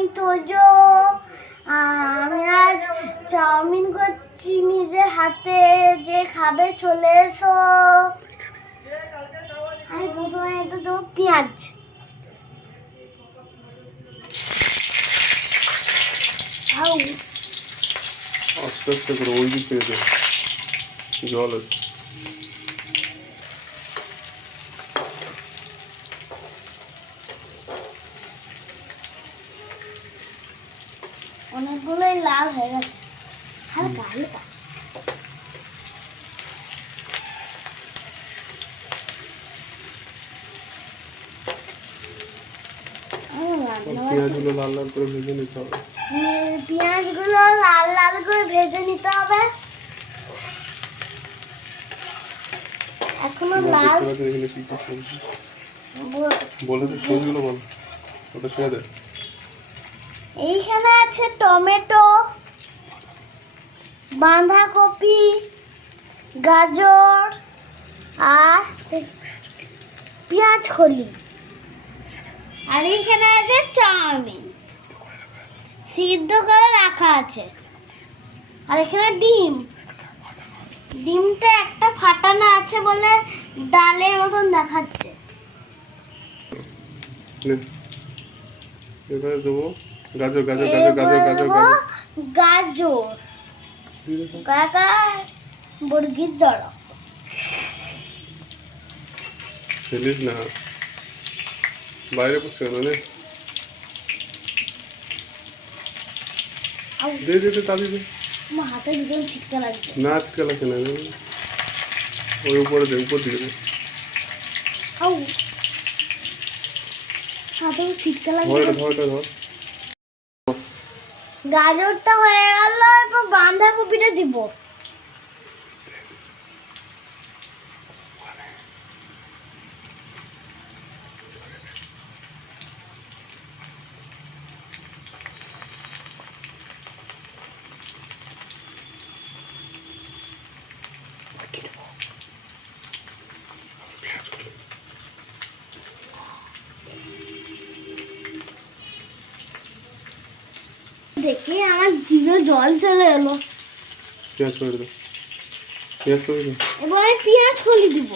আমি তোজো। আমি আজ চাউমিন করছি নিজের হাতে, যে খাবে চলে এসো। আমি প্রথমে এটা দেবো পেঁয়াজ, আস্তে আস্তে করে ওই দিক থেকে জল আছে। অনেকগুলোই লাল হয়ে গেছে, হালকা হালকা। পেঁয়াজগুলো লাল লাল করে ভেজে নিতে হবে। পেঁয়াজগুলো লাল লাল করে ভেজে নিতে হবে। এখনো লাল বলে তো সবজিগুলো বল, ওটা ছেড়ে দে। এইখানে আছে টমেটো, বাঁধাকপি, গাজর আর পেঁয়াজ কলি। আর এইখানে আছে চাউমিন সিদ্ধ করে রাখা আছে। আর এখানে ডিম, ডিমটা একটা ফাটানো আছে বলে ডালের মতন দেখাচ্ছে। এবারে দেবো গাজর গাজর গাজর গাজর গাজর গাজর গাজর মুরগির দড় ফেলিস না, বাইরে পড়ছে না রে। দে দে দে তালি দে। আমার হাতে দুটো ছিটকা লাগছে। না ছিটকা লাগছে না, ওই উপরে দে, উপর দিকে দে। আউ হাতে ছিটকা লাগছে। ধর। গাজরটা হয়ে গেল, এবার বাঁধাকপিটা দিব। দেখে আমার জিভে জল চলে এলো। পেঁয়াজ করে দে, পেঁয়াজ করে দে। এবার পেঁয়াজ কলি দিব।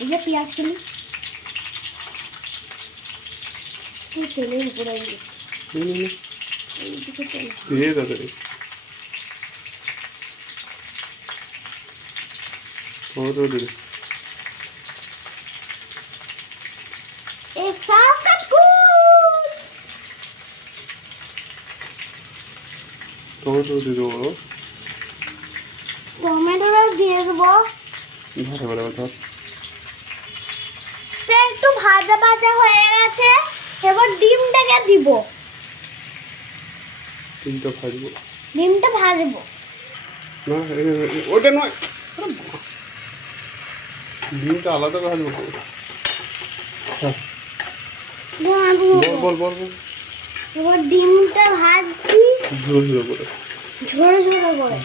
এই যে পেঁয়াজ কলি তেলের উপরে দিয়ে তাড়াতাড়ি টমেটো দিয়ে টমেটো দিয়ে দেবো। টমেটোটা দিয়ে দেবো। ধর একটু ভাজা ভাজা হয়ে গেছে, এবার ডিমটাকে দিব। ডিমটা ভাজবো না, ওটা নয়, ডিমটা আলাদা ভাজবো। বল এবার ডিমটা ভাজছি ঝুড়ো ঝুড়ো করে।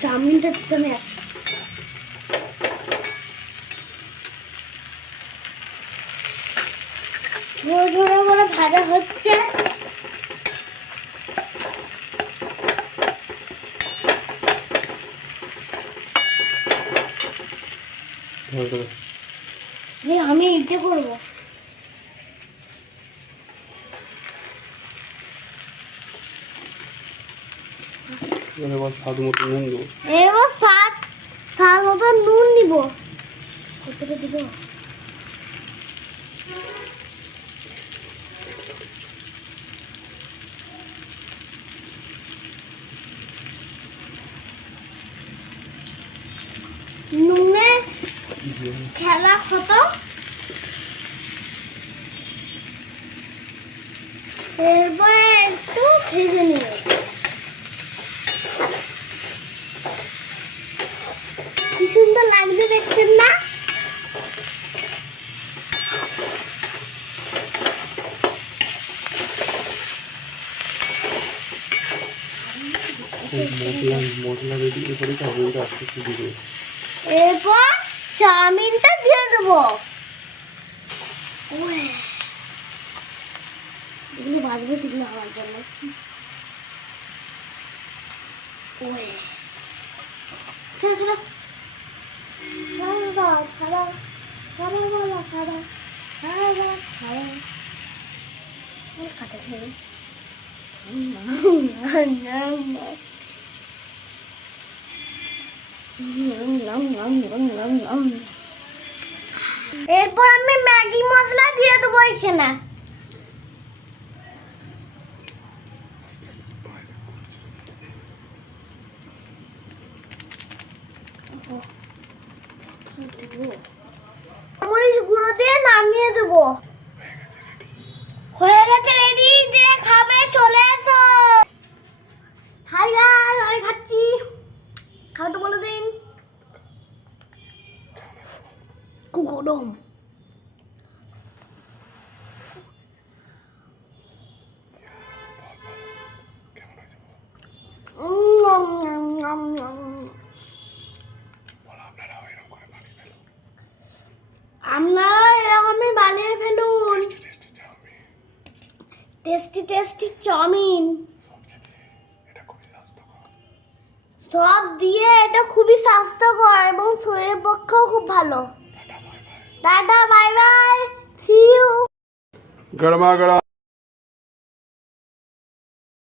চাউমিনটা তুমি ঝোড়ো করে ভাজা হচ্ছে। আমি এটা করবো। এবার স্বাদ মতো নুন দেবো। এবার স্বাদ মতো নুন নিব। কতটা দিব? নুনে খেলা খতম। এরপর একটু ভেজে নিব। কি সুন্দর লাগছে দেখছেন না? মশলা মশলা রেডি করে চাউমিনটা আস্তে আস্তে দিবে। এরপর চাউমিনটা দিয়ে দেবো। এগুলো ভাজবে সেগুলো হওয়ার জন্য। ছাড়া ছাড়া ছাড়া ছাড়া ছাড়া বলা ছাড়া ছাড়া ছাড়া কাটা খেয়ে এরপর আমি ম্যাগি মশলা দিয়ে দেবো এখানে। মরিচ গুঁড়ো দিয়ে নামিয়ে দেবো। হয়ে গেছে রেডি, যে খাবে চলে এসো। হাই গাইস, আমি খাচ্ছি, খাও তো বলে দিন। খুব গরম। আপনারা এরকমই বানিয়ে ফেলুন টেস্টি টেস্টি চাউমিন। সব দিয়ে এটা খুবই স্বাস্থ্যকর এবং শরীরের পক্ষেও খুব ভালো। Tata bye bye, see you. গরমা গরম।